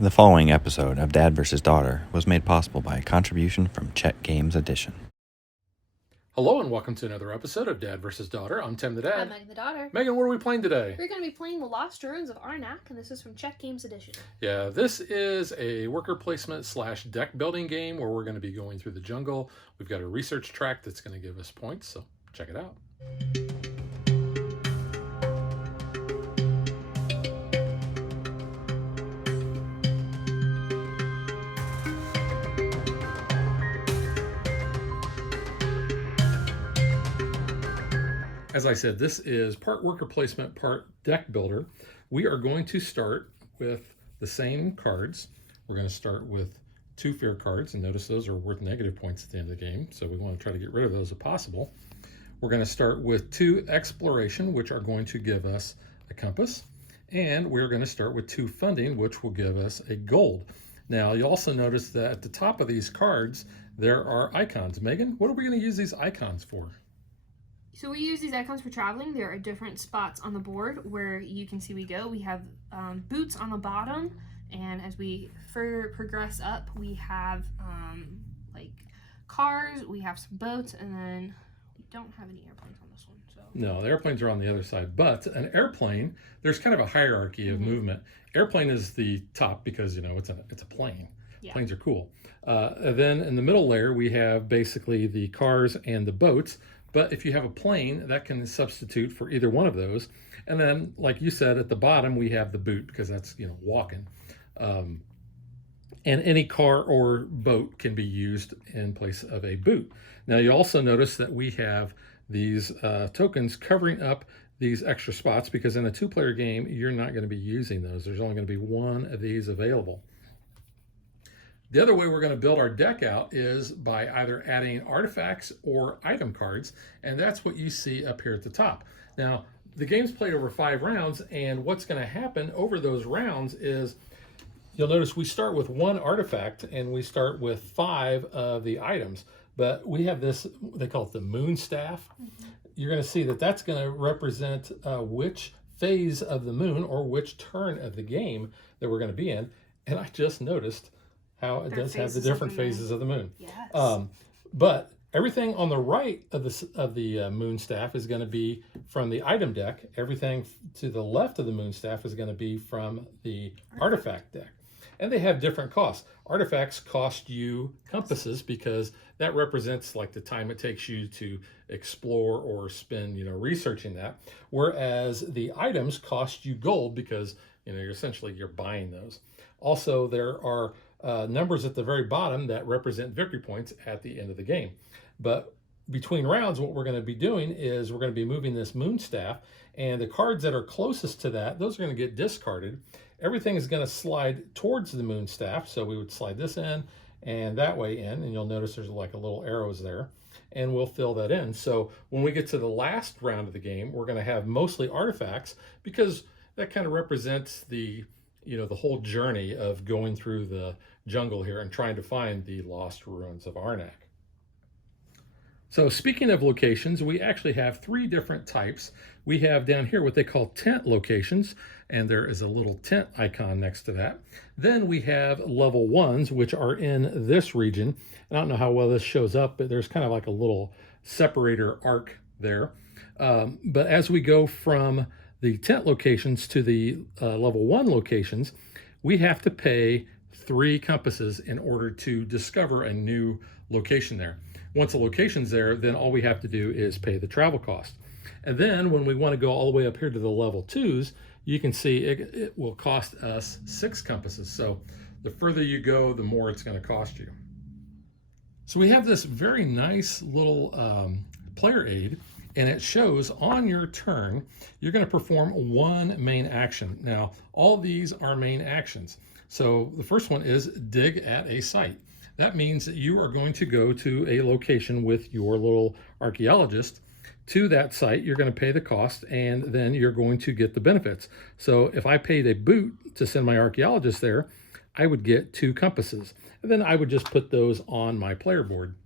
The following episode of Dad vs. Daughter was made possible by a contribution from Chet Games Edition. Hello and welcome to another episode of Dad vs. Daughter. I'm Tim the Dad. I'm Megan the Daughter. Megan, what are we playing today? We're going to be playing The Lost Ruins of Arnak, and this is from Chet Games Edition. Yeah, this is a worker placement / deck building game where we're going to be going through the jungle. We've got a research track that's going to give us points, so check it out. As I said, this is part worker placement, part deck builder. We are going to start with the same cards. We're going to start with 2 fear cards, and notice those are worth negative points at the end of the game, so we want to try to get rid of those if possible. We're going to start with 2 exploration, which are going to give us a compass, and we're going to start with 2 funding, which will give us a gold. Now, you also notice that at the top of these cards, there are icons. Megan, what are we going to use these icons for? So we use these icons for traveling. There are different spots on the board where you can see we go. We have boots on the bottom, and as we further progress up, we have like cars, we have some boats, and then we don't have any airplanes on this one. So no, the airplanes are on the other side, but an airplane, there's kind of a hierarchy of movement. Airplane is the top because, you know, it's a plane. Yeah. Planes are cool. Then in the middle layer, we have basically the cars and the boats. But if you have a plane, that can substitute for either one of those. And then, like you said, at the bottom, we have the boot because that's, you know, walking. And any car or boat can be used in place of a boot. Now, you also notice that we have these tokens covering up these extra spots because in a 2-player game, you're not going to be using those. There's only going to be one of these available. The other way we're going to build our deck out is by either adding artifacts or item cards, and that's what you see up here at the top. Now, the game's played over 5 rounds, and what's going to happen over those rounds is you'll notice we start with 1 artifact, and we start with 5 of the items, but we have this, they call it the moon staff. You're going to see that that's going to represent which phase of the moon or which turn of the game that we're going to be in, and I just noticed how it does have the different phases of the moon. Yes. But everything on the right of the moon staff is going to be from the item deck. Everything to the left of the moon staff is going to be from the artifact deck. And they have different costs. Artifacts cost you compasses because that represents like the time it takes you to explore or spend, you know, researching that. Whereas the items cost you gold because, you know, you're buying those. Also, there are numbers at the very bottom that represent victory points at the end of the game. But between rounds, what we're going to be doing is we're going to be moving this moon staff, and the cards that are closest to that, those are going to get discarded. Everything is going to slide towards the moon staff, so we would slide this in and that way in, and you'll notice there's like a little arrows there, and we'll fill that in. So when we get to the last round of the game, we're going to have mostly artifacts because that kind of represents the, you know, the whole journey of going through the jungle here and trying to find the lost ruins of Arnak. So speaking of locations, we actually have 3 different types. We have down here what they call tent locations, and there is a little tent icon next to that. Then we have level 1s, which are in this region. And I don't know how well this shows up, but there's kind of like a little separator arc there. But as we go from the tent locations to the level 1 locations, we have to pay 3 compasses in order to discover a new location there. Once a location's there, then all we have to do is pay the travel cost. And then when we want to go all the way up here to the level 2s, you can see it will cost us 6 compasses. So the further you go, the more it's going to cost you. So we have this very nice little player aid, and it shows on your turn, you're going to perform 1 main action. Now, all these are main actions. So the first one is dig at a site. That means that you are going to go to a location with your little archaeologist. To that site, you're going to pay the cost, and then you're going to get the benefits. So if I paid a boot to send my archaeologist there, I would get 2 compasses. And then I would just put those on my player board.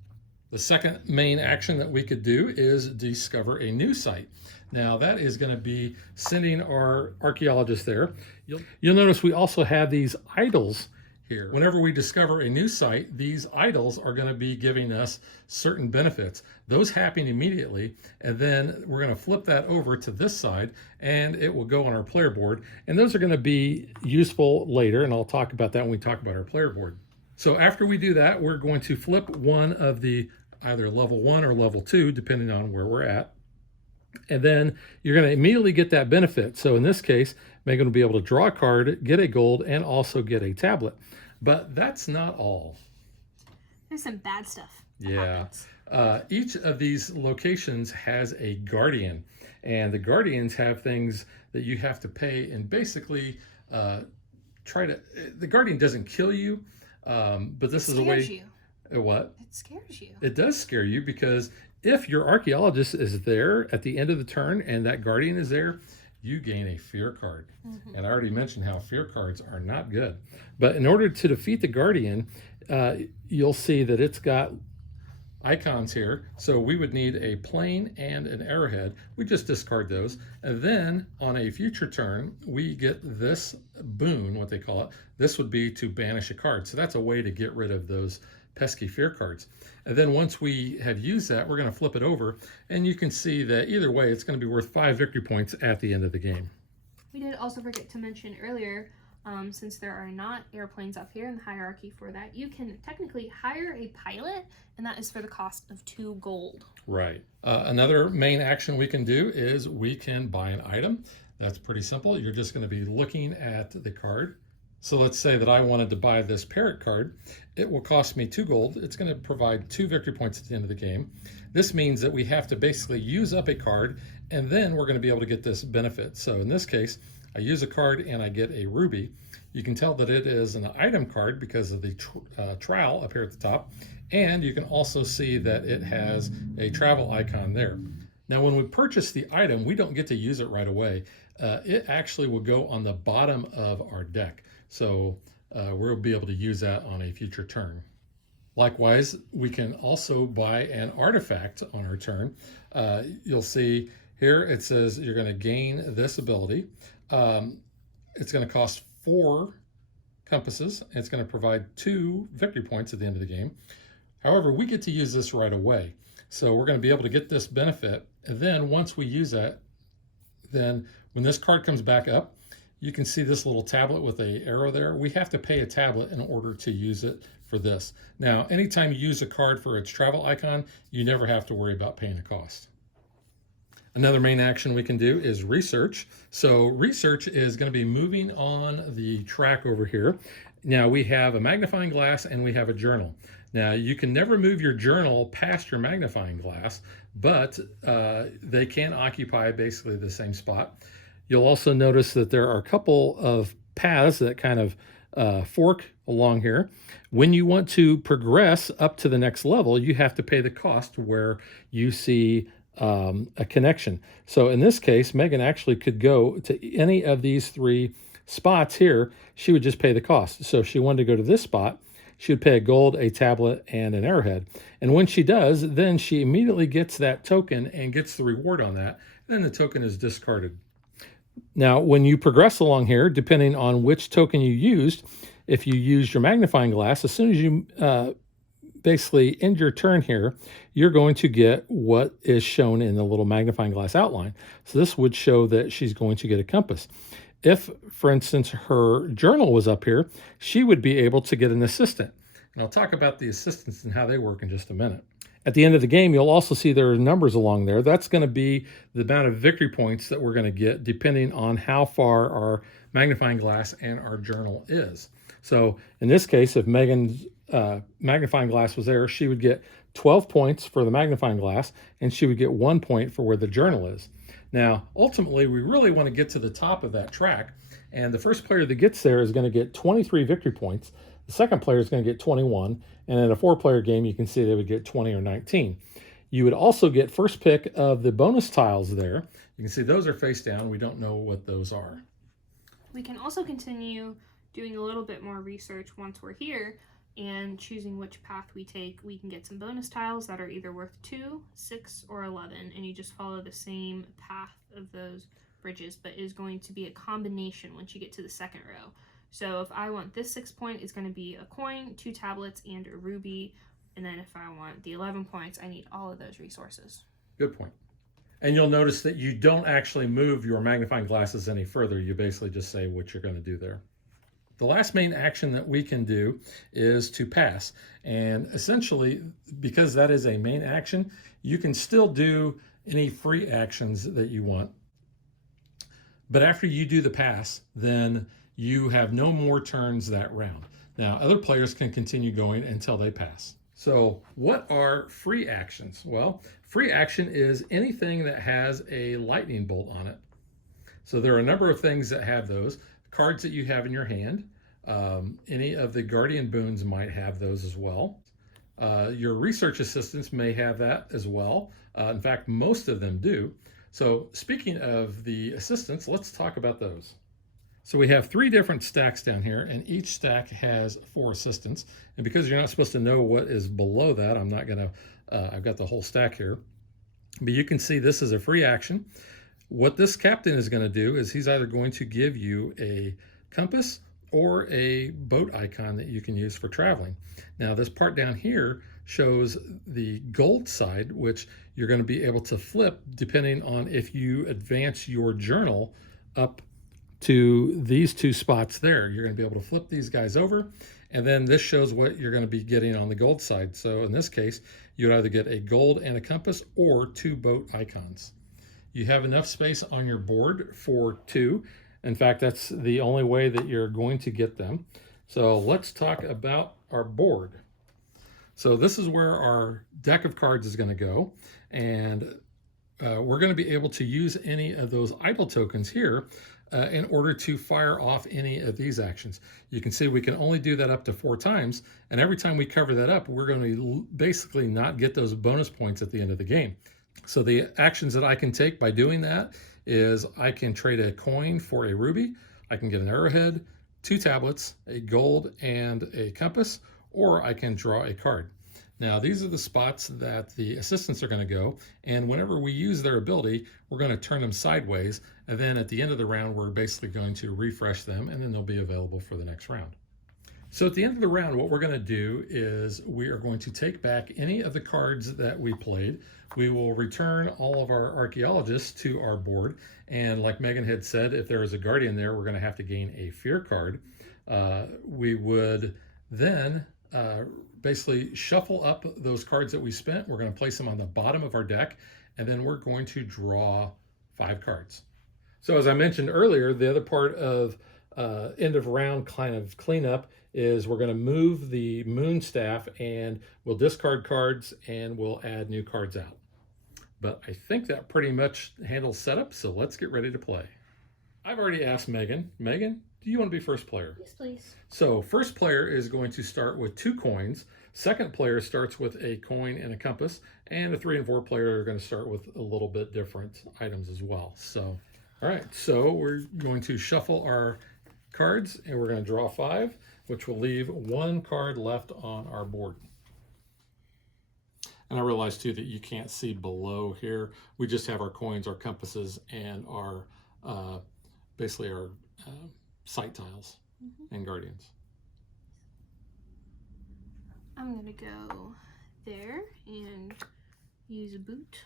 The second main action that we could do is discover a new site. Now that is going to be sending our archaeologist there. You'll notice we also have these idols here. Whenever we discover a new site, these idols are going to be giving us certain benefits. Those happen immediately, and then we're going to flip that over to this side, and it will go on our player board. And those are going to be useful later, and I'll talk about that when we talk about our player board. So after we do that, we're going to flip one of the either level 1 or level 2, depending on where we're at. And then you're going to immediately get that benefit. So in this case, Megan will be able to draw a card, get a gold, and also get a tablet. But that's not all. There's some bad stuff that happens. Each of these locations has a guardian, and the guardians have things that you have to pay, and basically the guardian doesn't kill you, but this is a way. You. What? It scares you. It does scare you, because if your archaeologist is there at the end of the turn and that guardian is there, you gain a fear card. And I already mentioned how fear cards are not good. But in order to defeat the guardian, you'll see that it's got icons here. So we would need a plane and an arrowhead. We just discard those. And then on a future turn, we get this boon, what they call it. This would be to banish a card. So that's a way to get rid of those pesky fear cards. And then once we have used that, we're going to flip it over, and you can see that either way it's going to be worth 5 victory points at the end of the game. We did also forget to mention earlier, since there are not airplanes up here in the hierarchy for that, you can technically hire a pilot, and that is for the cost of 2 gold. Right. Another main action we can do is we can buy an item. That's pretty simple. You're just going to be looking at the card. So let's say that I wanted to buy this parrot card. It will cost me 2 gold. It's going to provide 2 victory points at the end of the game. This means that we have to basically use up a card, and then we're going to be able to get this benefit. So in this case, I use a card and I get a ruby. You can tell that it is an item card because of the trowel up here at the top. And you can also see that it has a travel icon there. Now, when we purchase the item, we don't get to use it right away. It actually will go on the bottom of our deck. So we'll be able to use that on a future turn. Likewise, we can also buy an artifact on our turn. You'll see here it says you're going to gain this ability. It's going to cost 4 compasses. And it's going to provide 2 victory points at the end of the game. However, we get to use this right away. So we're going to be able to get this benefit. And then once we use that, then when this card comes back up, you can see this little tablet with an arrow there. We have to pay a tablet in order to use it for this. Now, anytime you use a card for its travel icon, you never have to worry about paying a cost. Another main action we can do is research. So research is going to be moving on the track over here. Now we have a magnifying glass and we have a journal. Now you can never move your journal past your magnifying glass, but they can occupy basically the same spot. You'll also notice that there are a couple of paths that kind of fork along here. When you want to progress up to the next level, you have to pay the cost where you see a connection. So in this case, Megan actually could go to any of these 3 spots here. She would just pay the cost. So if she wanted to go to this spot, she would pay a gold, a tablet, and an arrowhead. And when she does, then she immediately gets that token and gets the reward on that. Then the token is discarded. Now, when you progress along here, depending on which token you used, if you used your magnifying glass, as soon as you basically end your turn here, you're going to get what is shown in the little magnifying glass outline. So this would show that she's going to get a compass. If, for instance, her journal was up here, she would be able to get an assistant. And I'll talk about the assistants and how they work in just a minute. At the end of the game, you'll also see there are numbers along there. That's going to be the amount of victory points that we're going to get depending on how far our magnifying glass and our journal is. So in this case, if Megan's magnifying glass was there, she would get 12 points for the magnifying glass, and she would get 1 point for where the journal is. Now, ultimately, we really want to get to the top of that track, and the first player that gets there is going to get 23 victory points. The second player is going to get 21, and in a 4-player game, you can see they would get 20 or 19. You would also get first pick of the bonus tiles there. You can see those are face down. We don't know what those are. We can also continue doing a little bit more research once we're here, and choosing which path we take, we can get some bonus tiles that are either worth 2, 6, or 11, and you just follow the same path of those bridges, but it is going to be a combination once you get to the second row. So if I want this 6 point, it's going to be a coin, 2 tablets, and a ruby, and then if I want the 11 points, I need all of those resources. Good point. And you'll notice that you don't actually move your magnifying glasses any further. You basically just say what you're going to do there. The last main action that we can do is to pass. And essentially, because that is a main action, you can still do any free actions that you want. But after you do the pass, then you have no more turns that round. Now, other players can continue going until they pass. So what are free actions? Well, free action is anything that has a lightning bolt on it. So there are a number of things that have those. Cards that you have in your hand. Any of the guardian boons might have those as well. Your research assistants may have that as well. In fact, most of them do. So speaking of the assistants, let's talk about those. So we have 3 different stacks down here, and each stack has 4 assistants. And because you're not supposed to know what is below that, I'm not gonna, I've got the whole stack here. But you can see this is a free action. What this captain is going to do is he's either going to give you a compass or a boat icon that you can use for traveling. Now this part down here shows the gold side, which you're going to be able to flip depending on if you advance your journal up to these 2 spots there. You're going to be able to flip these guys over, and then this shows what you're going to be getting on the gold side. So in this case, you'd either get a gold and a compass or 2 boat icons. You have enough space on your board for 2. In fact, that's the only way that you're going to get them. So let's talk about our board. So this is where our deck of cards is going to go, and we're going to be able to use any of those idle tokens here in order to fire off any of these actions. You can see we can only do that up to 4 times, and every time we cover that up, we're going to basically not get those bonus points at the end of the game. So the actions that I can take by doing that is I can trade a coin for a ruby, I can get an arrowhead, 2 tablets, a gold, and a compass, or I can draw a card. Now these are the spots that the assistants are going to go, and whenever we use their ability, we're going to turn them sideways, and then at the end of the round, we're basically going to refresh them, and then they'll be available for the next round. So at the end of the round, what we're going to do is we are going to take back any of the cards that we played. We will return all of our archaeologists to our board, and like Megan had said, if there is a guardian there, we're going to have to gain a fear card. We would then basically shuffle up those cards that we spent. We're going to place them on the bottom of our deck, and then we're going to draw 5 cards. So as I mentioned earlier, the other part of end of round kind of cleanup is we're going to move the moon staff, and we'll discard cards and we'll add new cards out. But I think that pretty much handles setup, so let's get ready to play. I've already asked Megan. Megan, do you want to be first player? Yes, please. So first player is going to start with 2 coins. Second player starts with a coin and a compass, and the 3 and 4 player are going to start with a little bit different items as well. So, all right, so we're going to shuffle our cards, and we're going to draw 5, which will leave 1 card left on our board. And I realize too that you can't see below here. We just have our coins, our compasses, and our basically our sight tiles and guardians. I'm gonna go there and use a boot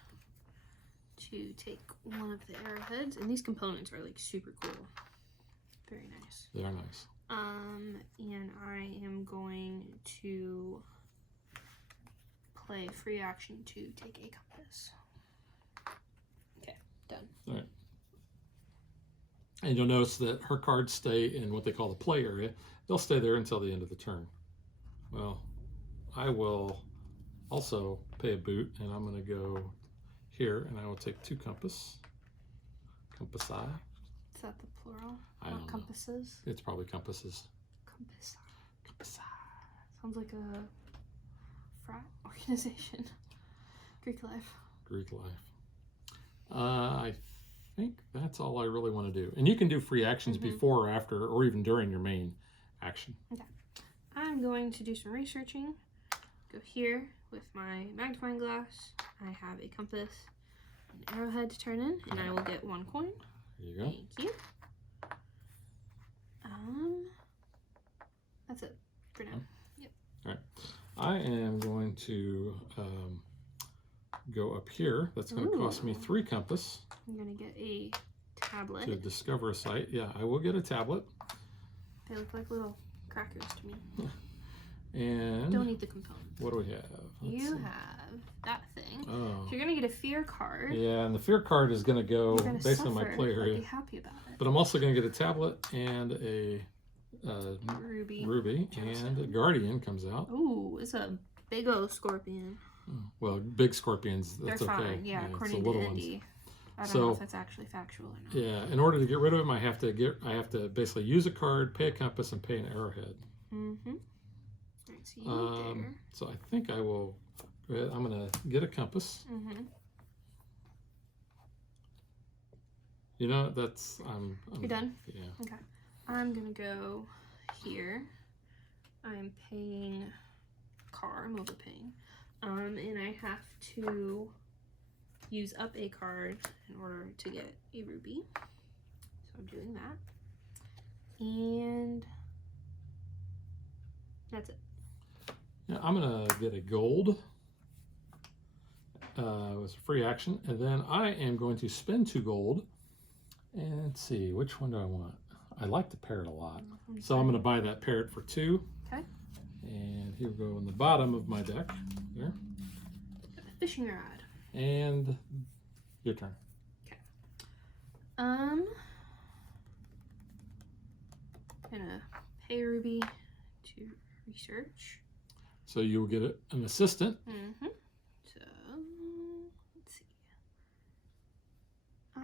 to take one of the arrowheads, and these components are like super cool. Very nice. They are nice. And I am going to play free action to take a compass. Okay, done. All right. And you'll notice that her cards stay in what they call the play area. They'll stay there until the end of the turn. Well, I will also pay a boot, and I'm going to go here, and I will take 2 compassi. Is that the plural? I don't know. Compasses? It's probably compasses. Compassi. Sounds like a frat organization. Greek life. Greek life. I think that's all I really want to do. And you can do free actions before or after, or even during your main action. Okay. I'm going to do some researching. Go here with my magnifying glass. I have a compass, an arrowhead to turn in, and I will get 1 coin. There you go. Thank you. That's it for now. Yep. All right. I am going to go up here. That's going to cost me 3 compass. I'm going to get a tablet. To discover a site. Yeah, I will get a tablet. They look like little crackers to me. And don't eat the component. What do we have? Let's see. Have that thing. Oh. So you're going to get a fear card. Yeah, and the fear card is going to go based on my play area. Be happy about it. But I'm also going to get a tablet and a ruby, and a guardian comes out. Ooh, it's a big old scorpion. Well, big scorpions, that's They're okay. fine, yeah, according to Indy. I don't know if that's actually factual or not. Yeah, in order to get rid of them, I have to basically use a card, pay a compass, and pay an arrowhead. Mm-hmm. Right, so I think I will go ahead. I'm gonna get a compass. Mm-hmm. You know, that's I'm You're done? Yeah. Okay. I'm gonna go here. I'm paying car. I'm overpaying. And I have to use up a card in order to get a ruby. So I'm doing that. And that's it. Yeah, I'm gonna get a gold. It was a free action, and then I am going to spend 2 gold. And let's see, which one do I want? I like the parrot a lot, so I'm going to buy that parrot for 2. Okay. And here we go in the bottom of my deck. Here. Fishing rod. And your turn. Okay. Gonna pay Ruby to research. So you will get an assistant. Mm-hmm. So let's see. I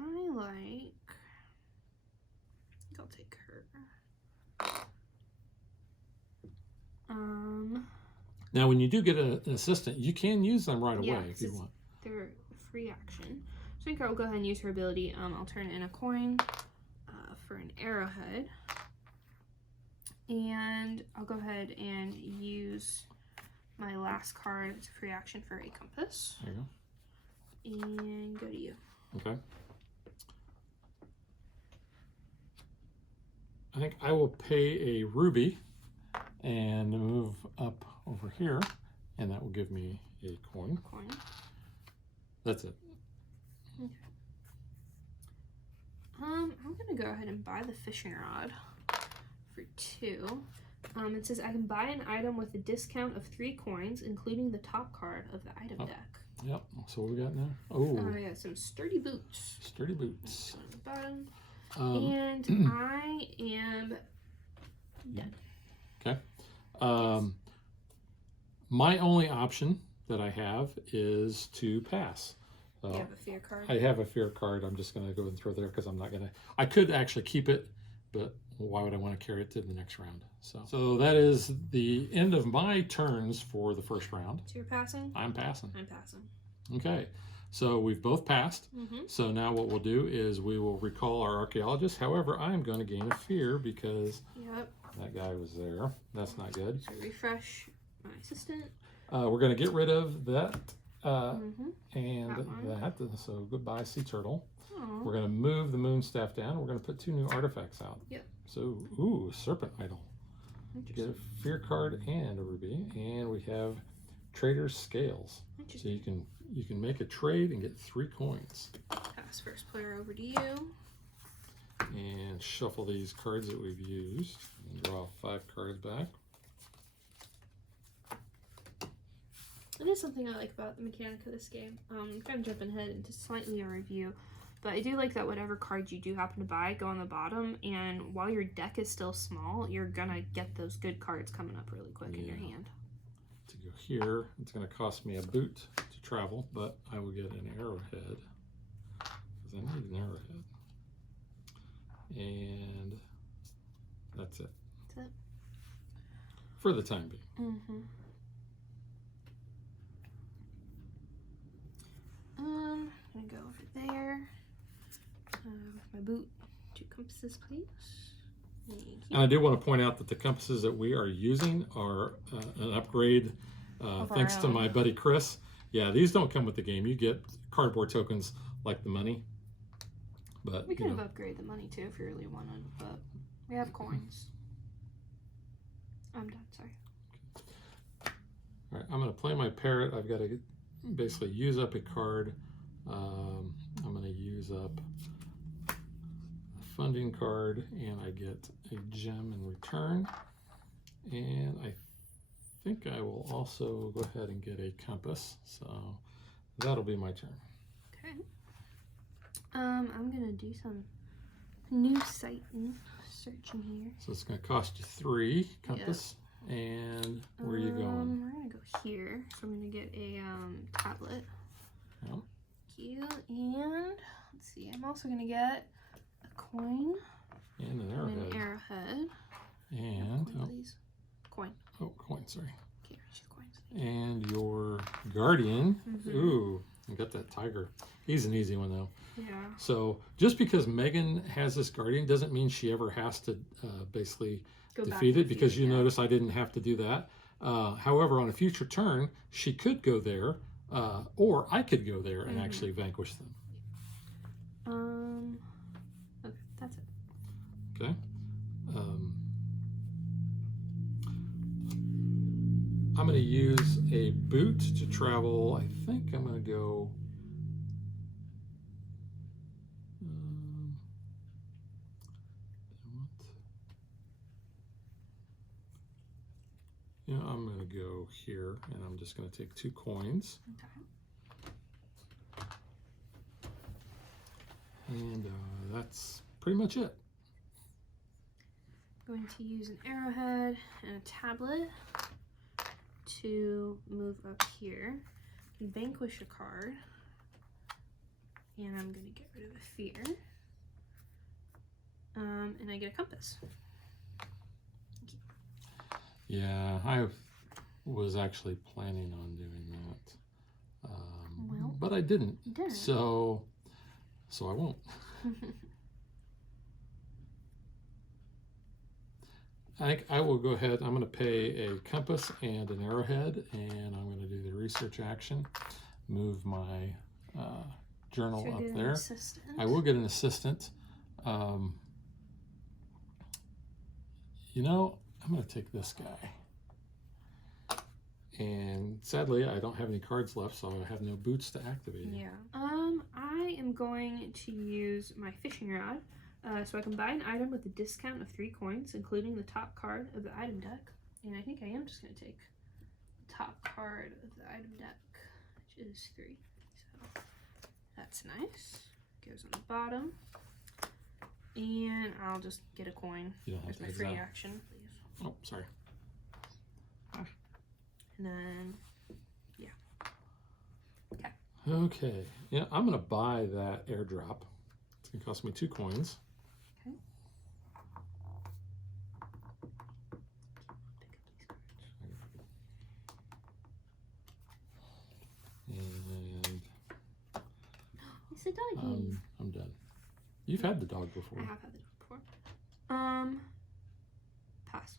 think I'll take her. Now, when you do get an assistant, you can use them right yeah, away if you want. They're free action. So I think I'll go ahead and use her ability. I'll turn in a coin for an arrowhead. And I'll go ahead and use my last card as a free action for a compass. There you go. And go to you. Okay. I think I will pay a ruby and move up over here, and that will give me a coin. That's it. Okay. I'm gonna go ahead and buy the fishing rod for 2. It says I can buy an item with a discount of 3 coins, including the top card of the item deck. Yep. So what we got now? Oh, I got some sturdy boots. Sturdy boots. On the bottom. And I am done. Okay. My only option that I have is to pass. You have a fear card? I have a fear card. I'm just going to go and throw there because I'm not going to. I could actually keep it, but why would I want to carry it to the next round? So that is the end of my turns for the first round. So you're passing? I'm passing. I'm passing. Okay. So we've both passed. Mm-hmm. So now what we'll do is we will recall our archaeologist. However, I'm going to gain a fear because that guy was there. That's not good. So refresh my assistant. We're going to get rid of that and that. So goodbye, sea turtle. Aww. We're going to move the moon staff down. We're going to put 2 new artifacts out. Yep. So, ooh, serpent idol. Get a fear card and a ruby, and we have trader's scales. So you can make a trade and get 3 coins. Pass first player over to you. And shuffle these cards that we've used and draw 5 cards back. It is something I like about the mechanic of this game. I'm kind of jumping ahead into slightly a review, but I do like that whatever cards you do happen to buy go on the bottom, and while your deck is still small, you're gonna get those good cards coming up really quick in your hand. To go here, it's going to cost me a boot to travel, but I will get an arrowhead because I need an arrowhead. And that's it. That's it. For the time being. Mm-hmm. I'm gonna go over there with my boot. 2 compasses, please. And I do want to point out that the compasses that we are using are an upgrade thanks to my buddy Chris. Yeah, these don't come with the game. You get cardboard tokens like the money. But we could have upgraded the money too if you really wanted, but we have coins. I'm done, sorry. All right, I'm going to play my parrot. I've got to basically use up a card. I'm going to use up a funding card, and I get a gem in return. And I think I will also go ahead and get a compass. So that'll be my turn. Okay. I'm going to do some new site searching here. So it's going to cost you 3 compass. Yep. And where are you going? We're going to go here. So I'm going to get a tablet. Yep. Cute. And let's see, I'm also going to get a coin. And an arrowhead. And an arrowhead. And coin. Oh, coin, sorry. Okay, she's coins. And your guardian. Ooh, you got that tiger. He's an easy one though. Yeah. So just because Megan has this guardian doesn't mean she ever has to basically defeat it, because you notice I didn't have to do that. However, on a future turn, she could go there, or I could go there and actually vanquish them. Okay, that's it. Okay. I'm going to use a boot to travel. I think I'm going to go. I'm going to go here, and I'm just going to take 2 coins. Okay. And that's pretty much it. I'm going to use an arrowhead and a tablet to move up here, vanquish a card, and I'm going to get rid of a fear. And I get a compass. Yeah, I was actually planning on doing that, but I didn't. You didn't. So I won't. I will go ahead. I'm going to pay a compass and an arrowhead, and I'm going to do the research action. Move my journal up there. I will get an assistant. I'm going to take this guy. And sadly, I don't have any cards left, so I have no boots to activate. Yeah. I am going to use my fishing rod. So I can buy an item with a discount of 3 coins, including the top card of the item deck. And I think I am just going to take the top card of the item deck, which is 3. So that's nice. Goes on the bottom. And I'll just get a coin. There's my free action, please. Oh, sorry. And then, yeah. Okay. Okay. Yeah, I'm going to buy that airdrop. It's going to cost me 2 coins. Okay. And it's a doggy. I'm done. You've had the dog before. I have had the dog before. Pass.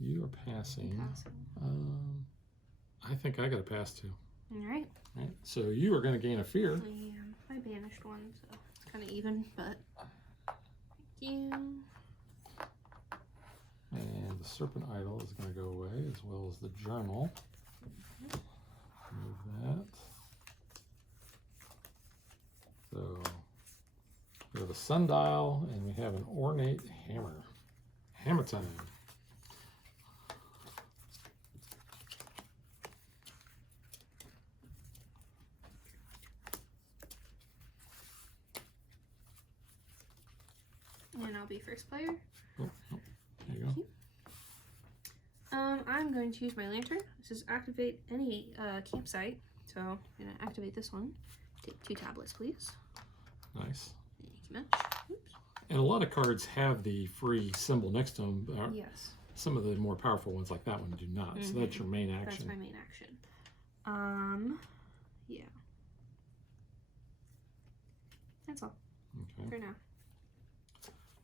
You are passing. Passing. I think I got to pass too. All right. Right. So you are going to gain a fear. I banished one, so it's kind of even, but thank you. And the serpent idol is going to go away, as well as the journal. Move that. So we have a sundial, and we have an ornate hammer. Hammer time. And I'll be first player. Oh, there you go. I'm going to use my lantern. This is activate any campsite. So I'm going to activate this one. Take 2 tablets, please. Nice. Thank you much. Oops. And a lot of cards have the free symbol next to them. Yes. Some of the more powerful ones like that one do not. So that's your main action. That's my main action. Yeah. That's all. Okay. For now.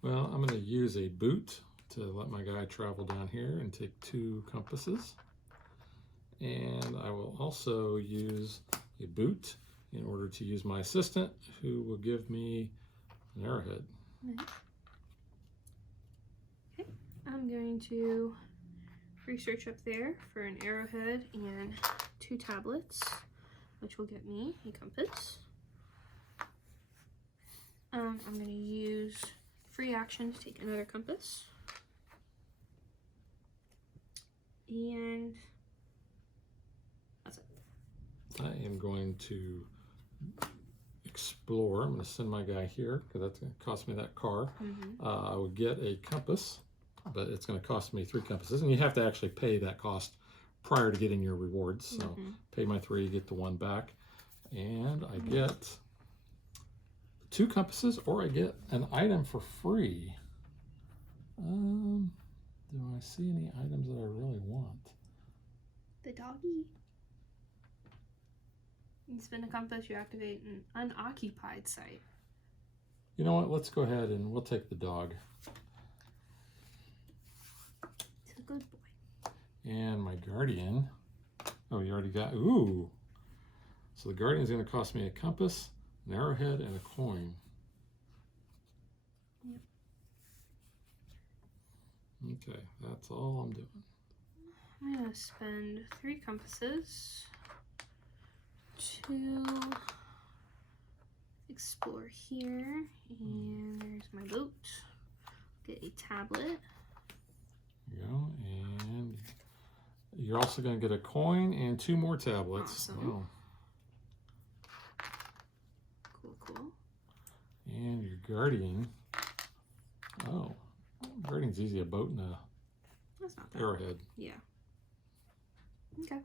Well, I'm going to use a boot to let my guy travel down here and take 2 compasses. And I will also use a boot in order to use my assistant, who will give me an arrowhead. Nice. Okay, I'm going to research up there for an arrowhead and 2 tablets, which will get me a compass. I'm going to use free action to take another compass. And that's it. I am going to explore. I'm going to send my guy here because that's going to cost me that car. I will get a compass, but it's going to cost me 3 compasses, and you have to actually pay that cost prior to getting your rewards. So pay my 3, get the 1 back, and I get 2 compasses, or I get an item for free. Do I see any items that I really want? The doggy. You spin a compass, you activate an unoccupied site. You know what? Let's go ahead and we'll take the dog. He's a good boy. And my guardian. Oh, you already got. Ooh. So the guardian is going to cost me a compass, an arrowhead, and a coin. Yep. Okay, that's all I'm doing. I'm going to spend 3 compasses to explore here. And there's my boat. Get a tablet. There you go. And you're also going to get a coin and 2 more tablets. Awesome. Wow. Cool. And your guardian. Oh, guardian's easy. A boat and a That's not bad. arrowhead. Yeah. Okay.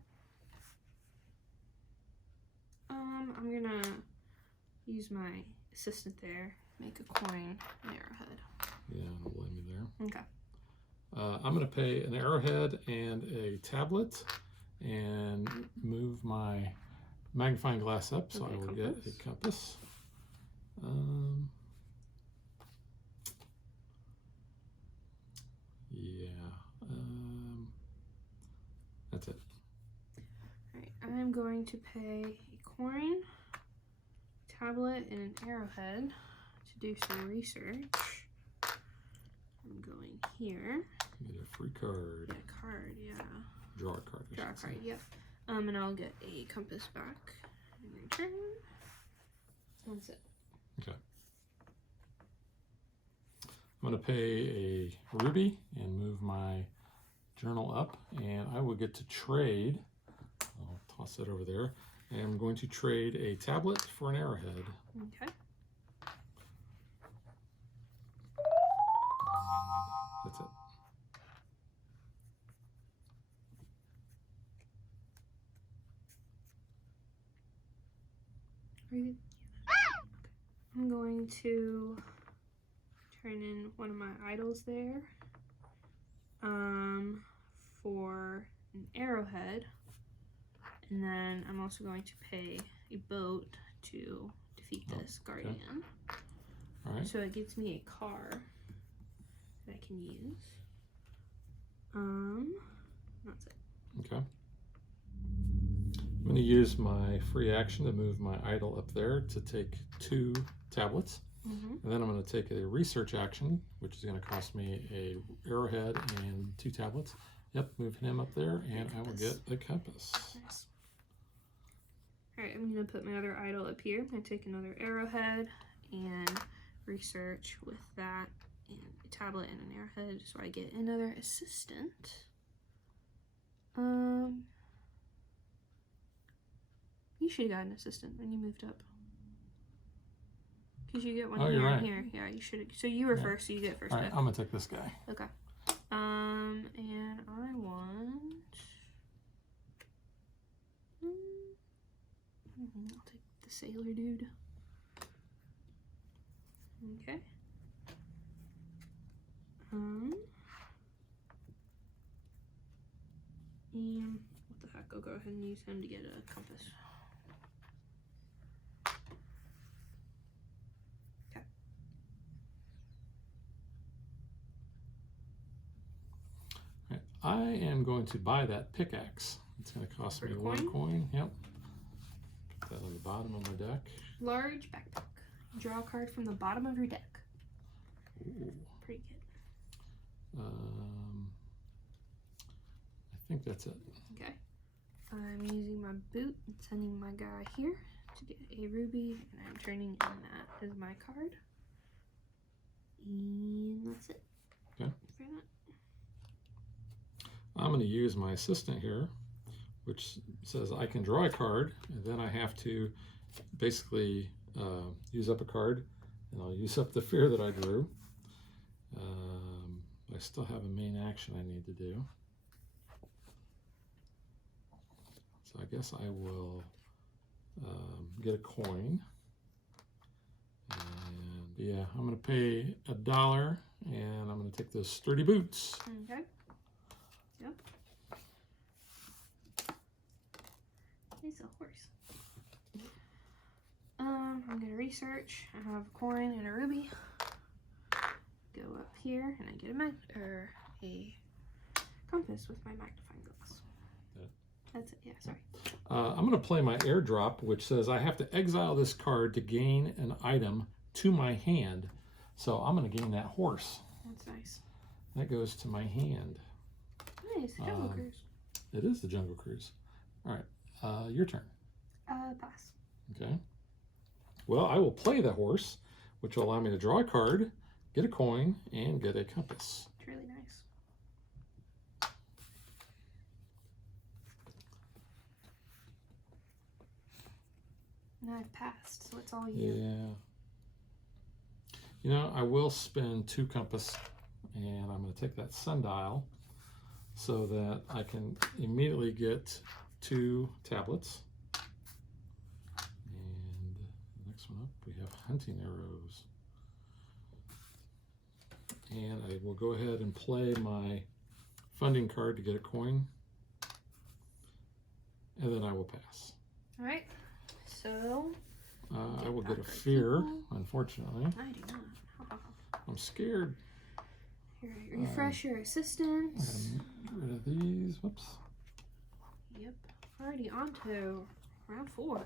I'm gonna use my assistant there, make a coin, an arrowhead. Yeah, don't blame me there. Okay. I'm going to pay an arrowhead and a tablet and move my magnifying glass up, so Okay, I will compass. get a compass. That's it. Alright, I'm going to pay a coin, tablet, and an arrowhead to do some research. I'm going here. Get a free card. Get a card, yeah. Draw a card. I Draw a should say. card, yep. And I'll get a compass back in return. That's it. Okay. I'm going to pay a ruby and move my journal up, and I will get to trade. I'll toss that over there. And I'm going to trade a tablet for an arrowhead. Okay. That's it. I'm going to turn in one of my idols there for an arrowhead, and then I'm also going to pay a boat to defeat this guardian. All right. So it gives me a car that I can use. That's it. Okay. I'm going to use my free action to move my idol up there to take 2 tablets. And then I'm going to take a research action, which is going to cost me a arrowhead and 2 tablets. Yep, move him up there, and I will get a compass. Nice. Alright, I'm going to put my other idol up here. I'm going to take another arrowhead and research with that and a tablet and an arrowhead, so I get another assistant. You should have got an assistant when you moved up. Because you get one Oh, here you're and right. here. Yeah, you should have. So you were Yeah. first, so you get first All right, pick. I'm going to take this guy. Okay. And I want. I'll take the sailor dude. Okay. And what the heck? I'll go ahead and use him to get a compass. Okay. I am going to buy that pickaxe. It's going to cost me For a 1 coin? coin. Yep. Put that on the bottom of my deck. Large backpack. Draw a card from the bottom of your deck. Ooh. Pretty good. I think that's it. Okay. I'm using my boot and sending my guy here to get a ruby, and I'm turning in that as my card. And that's it. Okay. For that. I'm going to use my assistant here, which says I can draw a card, and then I have to basically use up a card, and I'll use up the fear that I drew. I still have a main action I need to do. So I guess I will get a coin. And yeah, I'm going to pay $1, and I'm going to take those sturdy boots. Okay. Yep. He's a horse. I'm gonna research. I have a coin and a ruby. Go up here and I get a compass with my magnifying glass. Yeah. That's it. Yeah. Sorry. I'm going to play my airdrop, which says I have to exile this card to gain an item to my hand. So I'm going to gain that horse. That's nice. That goes to my hand. Nice. Jungle Cruise. It is the Jungle Cruise. All right, your turn. Pass. Okay. Well, I will play the horse, which will allow me to draw a card, get a coin, and get a compass. It's really nice. Now I've passed, so it's all you. Yeah. You know, I will spend 2 compass, and I'm going to take that sundial so that I can immediately get 2 tablets. And the next one up, we have hunting arrows. And I will go ahead and play my funding card to get a coin. And then I will pass. All right. So I will get a fear, unfortunately. I do not. I'm scared. Here, refresh your assistance. Get rid of these. Whoops. Yep. Already on to round 4.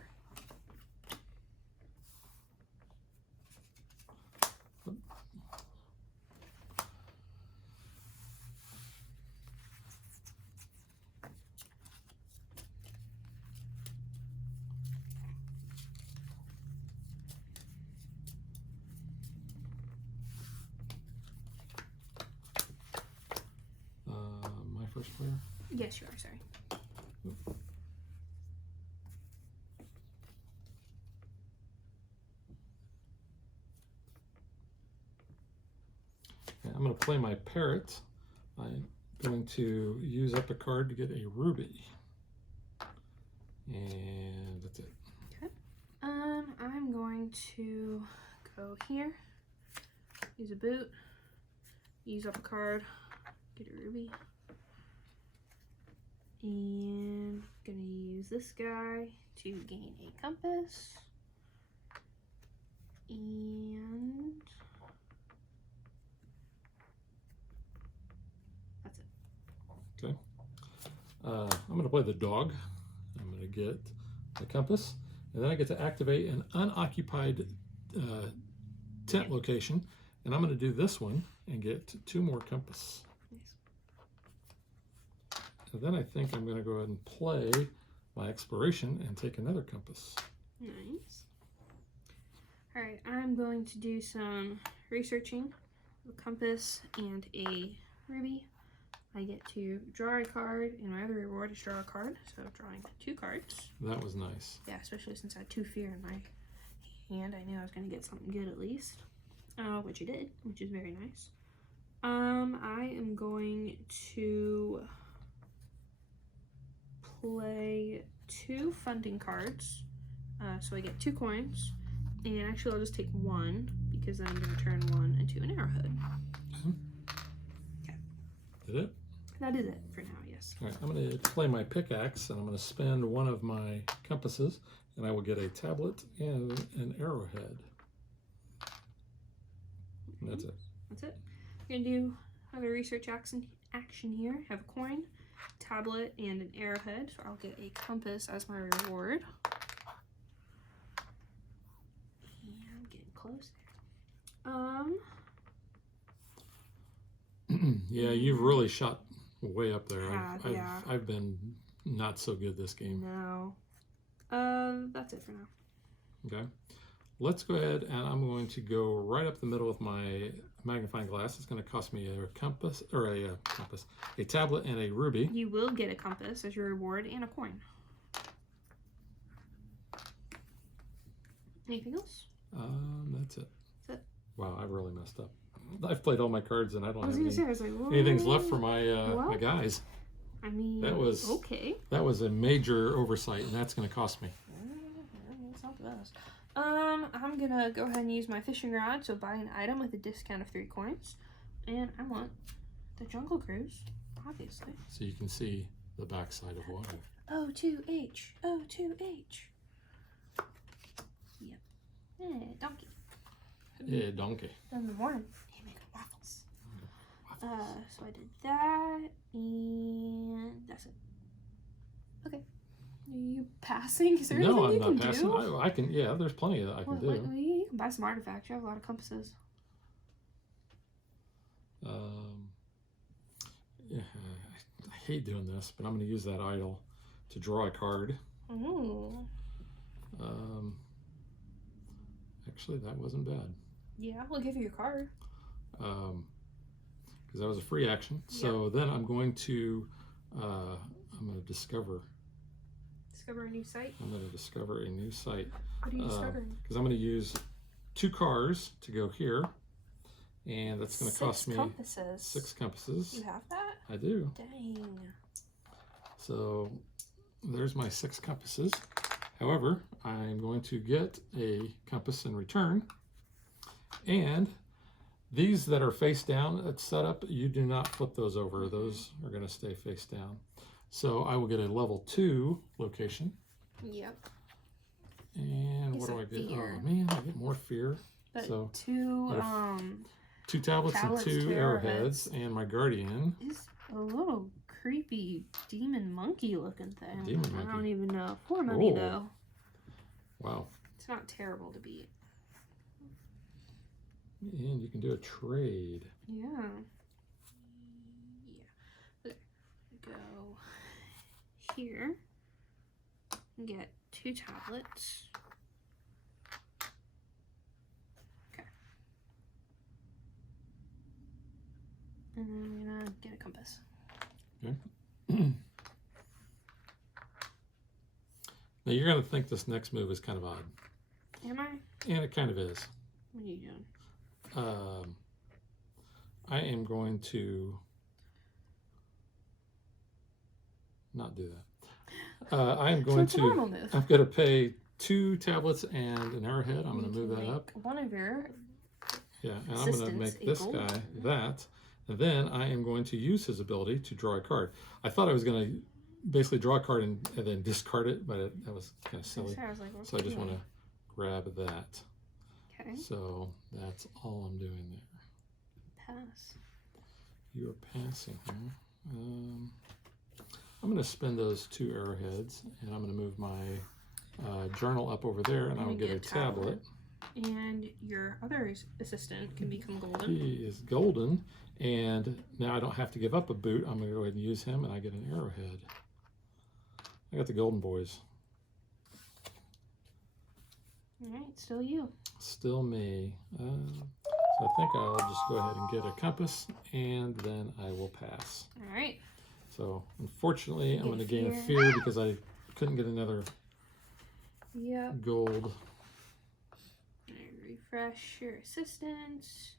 My first player. Yes, you are. Sorry. Okay, I'm going to play my parrot. I'm going to use up a card to get a ruby. And that's it. Okay. I'm going to go here. Use a boot. Use up a card. Get a ruby. And gonna use this guy to gain a compass. And that's it. Okay. I'm going to play the dog. I'm going to get the compass. And then I get to activate an unoccupied tent location. And I'm going to do this one and get 2 more compass. Nice. And then I think I'm going to go ahead and play my exploration and take another compass. Nice. Alright, I'm going to do some researching, a compass and a ruby. I get to draw a card, and my other reward is draw a card, so drawing 2 cards. That was nice. Yeah, especially since I had 2 fear in my hand, I knew I was going to get something good at least, which I did, which is very nice. I am going to play 2 funding cards, so I get 2 coins, and actually I'll just take 1, because then I'm going to turn 1 into an arrowhead. Okay. Did it? That is it for now, yes. All right, I'm going to play my pickaxe, and I'm going to spend 1 of my compasses, and I will get a tablet and an arrowhead. And that's it. That's it. We're going to do another research action action here. I have a coin, tablet, and an arrowhead. So I'll get a compass as my reward. And I'm getting close there. Yeah, you've really shot way up there. Yeah. I've been not so good this game. No. That's it for now. Okay. Let's go ahead and I'm going to go right up the middle with my magnifying glass. It's going to cost me a compass, or a tablet and a ruby. You will get a compass as your reward and a coin. Anything else? That's it. That's it. Wow, I really messed up. I've played all my cards and I don't have anything's left for my my guys. I mean, that was okay. That was a major oversight, and that's going to cost me. It's not the best. I'm gonna go ahead and use my fishing rod, so buy an item with a discount of 3 coins, and I want the Jungle Cruise, obviously. So you can see the backside of water. O2H, O2H. Yep. Hey, donkey. Yeah, donkey. Then in the morning, hey, making waffles. So I did that, and that's it. Okay. Are you passing? Is there anything No, I'm you not can passing. do? I can. Yeah, there's plenty that I can do. You can buy some artifacts. You have a lot of compasses. Yeah, I hate doing this, but I'm going to use that idol to draw a card. Ooh. Actually, that wasn't bad. Yeah, we'll give you a card. Because that was a free action. So then I'm going to discover. Discover a new site. I'm going to discover a new site. What are you discovering? Because I'm going to use 2 cars to go here, and that's going to cost me 6 compasses. You have that? I do. Dang. So there's my 6 compasses. However, I'm going to get a compass in return, and these that are face down at setup, you do not flip those over. Those are going to stay face down. So I will get a level 2 location. Yep. And what do I get? Fear. Oh man, I get more fear. But so 2 2 tablets and 2 arrowheads, and my guardian is a little creepy demon monkey looking thing. Demon monkey. I don't even know. Poor mummy though. Wow. It's not terrible to beat. And you can do a trade. Yeah. Okay. Go here and get 2 tablets. Okay. And then I'm gonna get a compass. Okay. Now you're going to think this next move is kind of odd. Am I? And it kind of is. What are you doing? I am going to not do that. I am going So it's a normal move. I'm going to pay 2 tablets and an arrowhead. I'm going to move that up. One of your Yeah, and I'm going to make this guy that. And then I am going to use his ability to draw a card. I thought I was going to basically draw a card and then discard it, but that was kind of silly. So I just want to grab that. Okay. So that's all I'm doing there. Pass. You are passing here. I'm going to spend those 2 arrowheads, and I'm going to move my journal up over there, and I will get a tablet. And your other assistant can become golden. He is golden, and now I don't have to give up a boot. I'm going to go ahead and use him, and I get an arrowhead. I got the golden boys. All right, still you. Still me. So I think I'll just go ahead and get a compass, and then I will pass. All right. So unfortunately, I'm going to gain a fear because I couldn't get another gold. Refresh your assistants.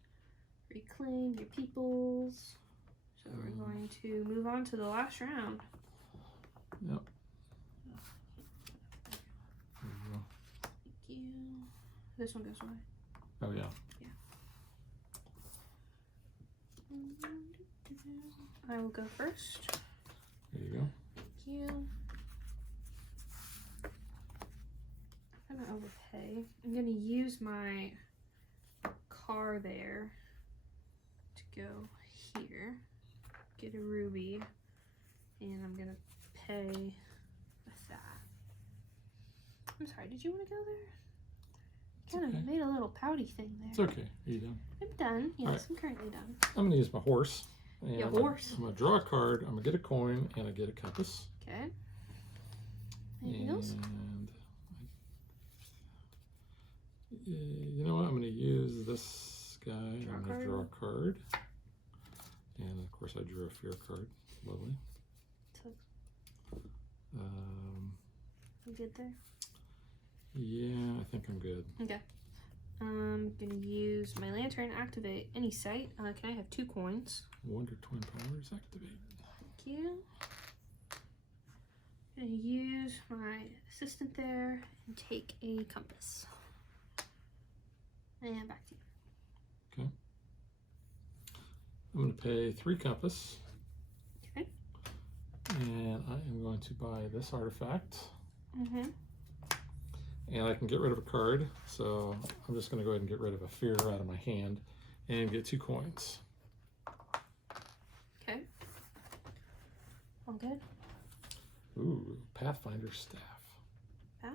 Reclaim your peoples. So we're going to move on to the last round. Yep. Thank you. This one goes away. Oh yeah. I will go first. There you go. Thank you. I'm gonna overpay. I'm gonna use my car there to go here. get a ruby, and I'm gonna pay with that. I'm sorry, did you want to go there? Kind of made a little pouty thing there. It's okay. Are you done? I'm done. Yes, Right. I'm currently done. I'm going to use my horse. And Your horse. I'm going to draw a card. I'm going to get a coin, and I get a compass. Okay. Anything else? You know what? I'm going to use this guy. I'm going to draw a card. And of course, I drew a fear card. Lovely. So, you good there? Yeah, I think I'm good. Okay. I'm gonna use my lantern. Activate any sight. Can I have 2 coins? Wonder Twin Powers activate. Thank you. I'm gonna use my assistant there and take a compass. And back to you. Okay. I'm going to pay 3 compass. Okay. And I am going to buy this artifact. Mm-hmm. And I can get rid of a card. So I'm just going to go ahead and get rid of a fear out of my hand and get 2 coins. Okay. All good? Ooh, Pathfinder staff. Path.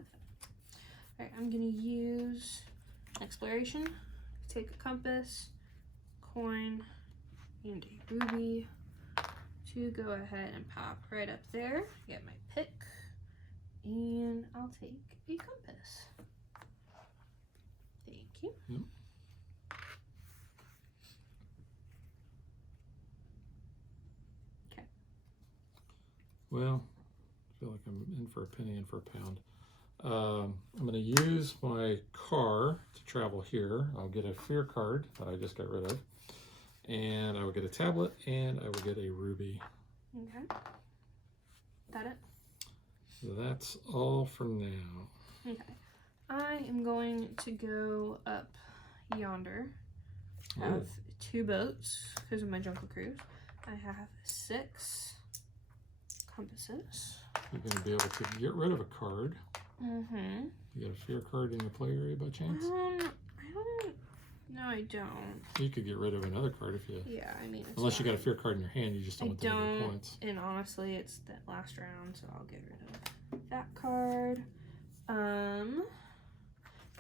Alright, I'm gonna use exploration. Take a compass, coin, and a ruby to go ahead and pop right up there. Get my pick, and I'll take a compass. Thank you. Yep. Okay. Well, I feel like I'm in for a penny, in for a pound. I'm going to use my car to travel here. I'll get a fear card that I just got rid of. And I will get a tablet, and I will get a ruby. Okay. That it? That's all for now. Okay. I am going to go up yonder. I have 2 boats because of my jungle cruise. I have 6 compasses. You're going to be able to get rid of a card. Mm-hmm. You got a fear card in your play area by chance? I don't. No, I don't. You could get rid of another card if you... Yeah, I mean, it's Unless you fine. got a fear card in your hand, you just don't want the number of points. And honestly, it's that last round, so I'll get rid of that card. And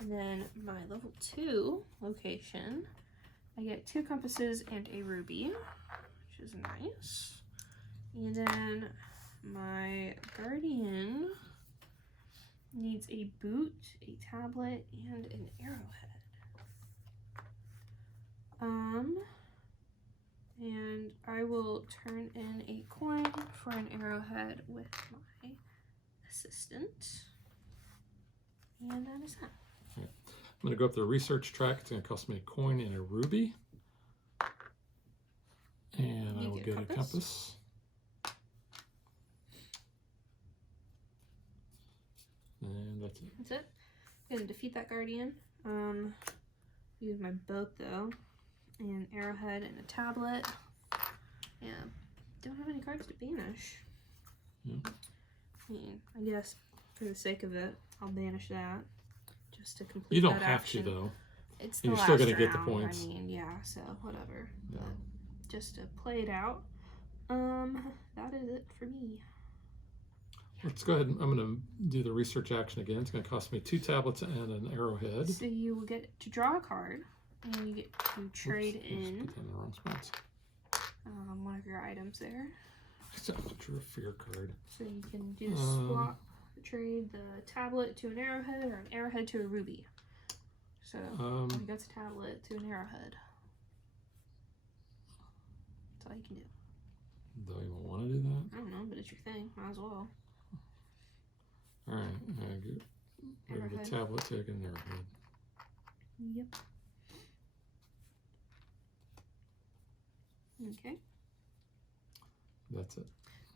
then my level 2 location, I get 2 compasses and a ruby, which is nice. And then my guardian needs a boot, a tablet, and an arrowhead. And I will turn in a coin for an arrowhead with my assistant. And that is that. Okay. I'm going to go up the research track. It's going to cost me a coin and a ruby. And I will get a compass. And that's it. That's it. I'm going to defeat that guardian. Use my boat though. An arrowhead and a tablet. Yeah. Don't have any cards to banish. Yeah. I mean, I guess for the sake of it, I'll banish that. Just to complete You don't that have action. to though. It's the You're last still going to round. get the points. I mean, yeah, so whatever. Yeah. But just to play it out. That is it for me. Let's go ahead and I'm going to do the research action again. It's going to cost me 2 tablets and an arrowhead. So you will get to draw a card, and you get to trade in Put that in the wrong spots. one of your items there. I drew a fear card. So you can do swap, trade the tablet to an arrowhead or an arrowhead to a ruby. So you got a tablet to an arrowhead. That's all you can do. Do I even want to do that? I don't know, but it's your thing. Might as well. All right, I get rid of the Arrowhead. tablet, take an arrowhead. Yep. Okay. That's it.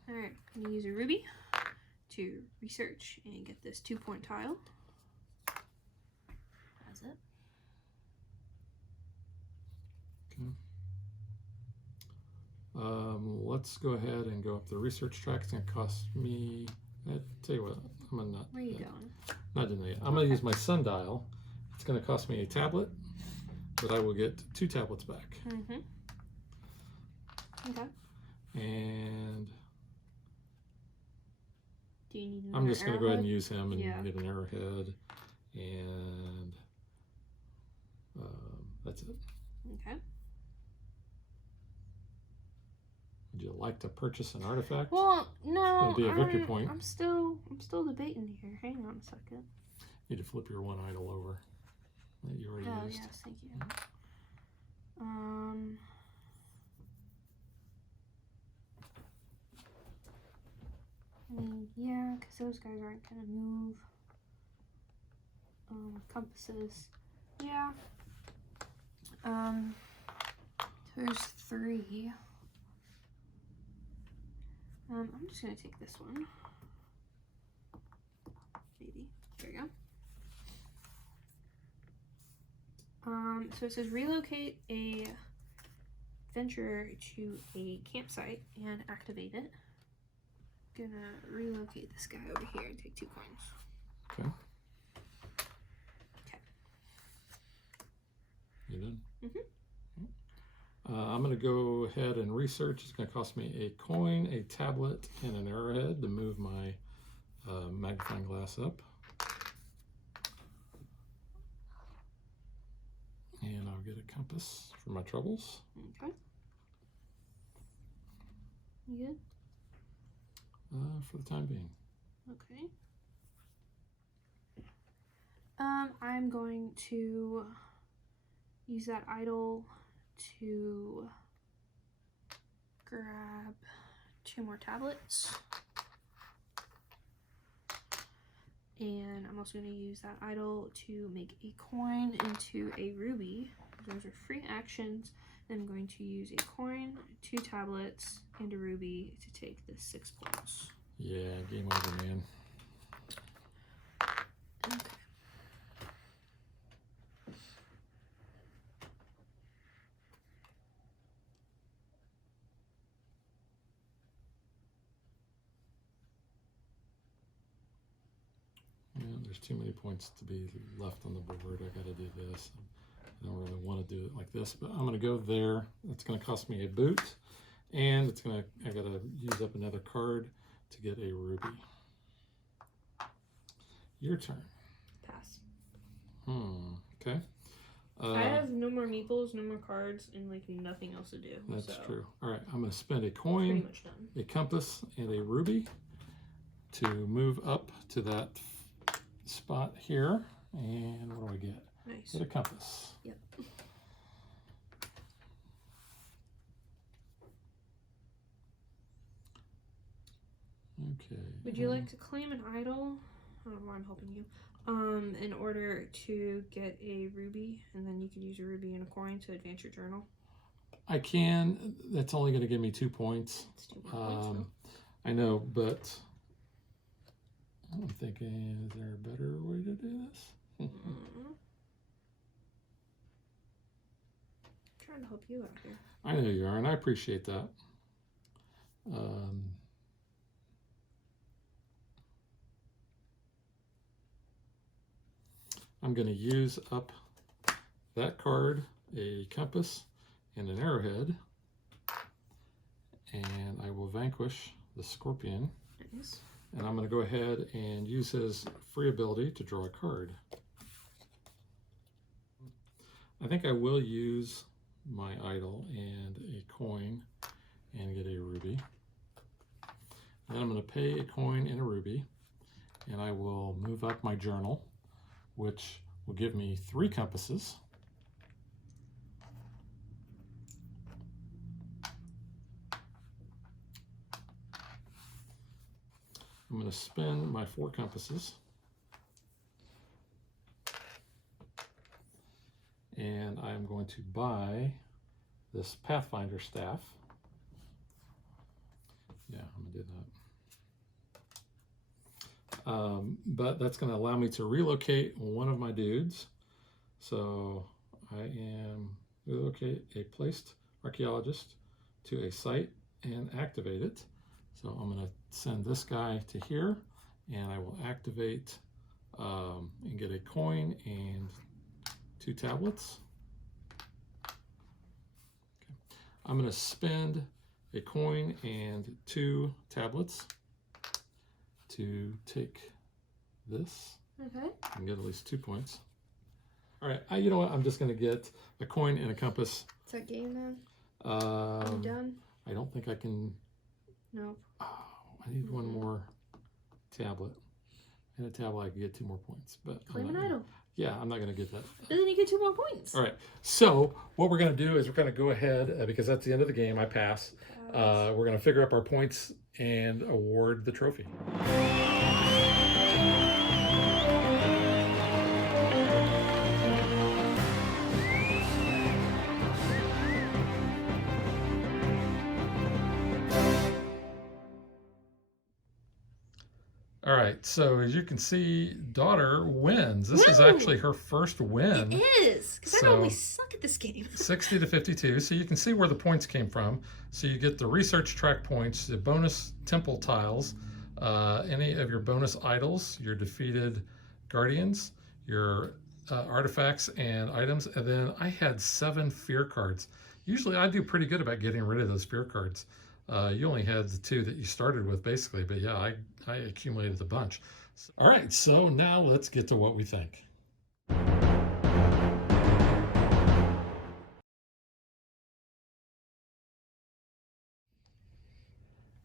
Alright, I'm going to use a ruby to research and get this 2-point tile. That's it. Okay. Let's go ahead and go up the research track. It's going to cost me. I tell you what, I'm gonna not. Where are you going? Not doing that yet. I'm going to use my sundial. It's going to cost me a tablet, but I will get 2 tablets back. Mm-hmm. Okay. And do you need I'm just going to go ahead and arrowhead? use him and Yeah. get an arrowhead. And that's it. Okay. Would you like to purchase an artifact? Well, no. It'll be a victory point. I'm still debating here. Hang on a second. You need to flip your one idol over that you already Oh used. yes, thank you. I mean, yeah, because those guys aren't gonna move. Compasses. Yeah. There's 3. I'm just gonna take this one. Maybe. There you go. So it says relocate a venture to a campsite and activate it. Gonna relocate this guy over here and take 2 coins. Okay. Okay. You done? Mhm. I'm going to go ahead and research. It's going to cost me a coin, a tablet, and an arrowhead to move my magnifying glass up. And I'll get a compass for my troubles. Okay. You good? For the time being. Okay. I'm going to use that idol to grab 2 more tablets. And I'm also going to use that idol to make a coin into a ruby. Those are free actions. Then I'm going to use a coin, 2 tablets, and a ruby to take the 6 points. Yeah, game over, man. Okay. Yeah, there's too many points to be left on the board. I got to do this. I don't really want to do it like this, but I'm going to go there. It's going to cost me a boot, and I got to use up another card to get a ruby. Your turn. Pass. Okay. I have no more meeples, no more cards, and like nothing else to do. That's so true. All right, I'm going to spend a pretty coin, much done. a compass, and a ruby to move up to that spot here. And what do I get? Nice. Get a compass. Yep. Okay. Would you like to claim an idol? I don't know why I'm helping you. In order to get a ruby, and then you could use a ruby and a coin to advance your journal. I can. That's only going to give me 2 points. It's 2 more points, though. I know, but I'm thinking, is there a better way to do this? Trying to help you out here. I know you are, and I appreciate that. I'm going to use up that card, a compass, and an arrowhead, and I will vanquish the scorpion. Nice. And I'm going to go ahead and use his free ability to draw a card. I think I will use my idol and a coin and get a ruby. Then I'm going to pay a coin and a ruby, and I will move up my journal, which will give me 3 compasses. I'm going to spend my 4 compasses. And I'm going to buy this Pathfinder staff. Yeah, I'm going to do that. But that's going to allow me to relocate one of my dudes. So I am relocate a placed archaeologist to a site and activate it. So I'm going to send this guy to here, and I will activate and get a coin and 2 tablets. Okay. I'm going to spend a coin and 2 tablets to take this. Okay. And get at least 2 points. All right, you know what? I'm just going to get a coin and a compass. Is that game then? Are you done? I don't think I can. Nope. Oh, I need one more tablet. And a tablet, I can get 2 more points. But Claim an item. Yeah, I'm not going to get that. But then you get 2 more points. All right. So what we're going to do is we're going to go ahead, because that's the end of the game. I pass. We're going to figure up our points and award the trophy. All right, so as you can see, daughter wins. This is actually her first win. It is, because I normally suck at this game. 60 to 52. So you can see where the points came from. So you get the research track points, the bonus temple tiles, any of your bonus idols, your defeated guardians, your artifacts and items. And then I had 7 fear cards. Usually I do pretty good about getting rid of those fear cards. You only had the 2 that you started with, basically, but yeah, I accumulated a bunch. All right, so now let's get to what we think.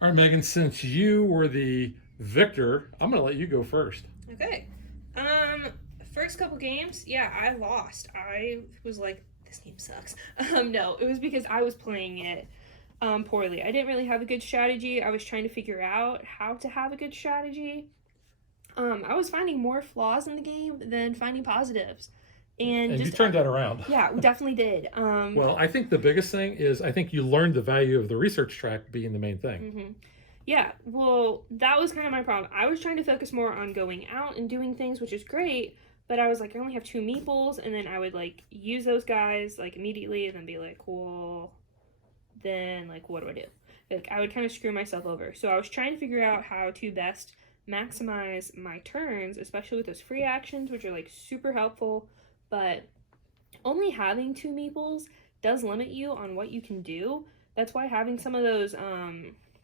All right, Megan, since you were the victor, I'm going to let you go first. Okay. First couple games, yeah, I lost. I was like, this game sucks. No, it was because I was playing it poorly. I didn't really have a good strategy. I was trying to figure out how to have a good strategy. I was finding more flaws in the game than finding positives. And you turned that around. Yeah, we definitely did. Well, I think the biggest thing is I think you learned the value of the research track being the main thing. Mm-hmm. Yeah, well, that was kind of my problem. I was trying to focus more on going out and doing things, which is great, but I was like, I only have 2 meeples, and then I would like use those guys like immediately and then be like, cool. Then like what do I do? Like I would kind of screw myself over. So I was trying to figure out how to best maximize my turns, especially with those free actions, which are like super helpful, but only having 2 meeples does limit you on what you can do. That's why having some of those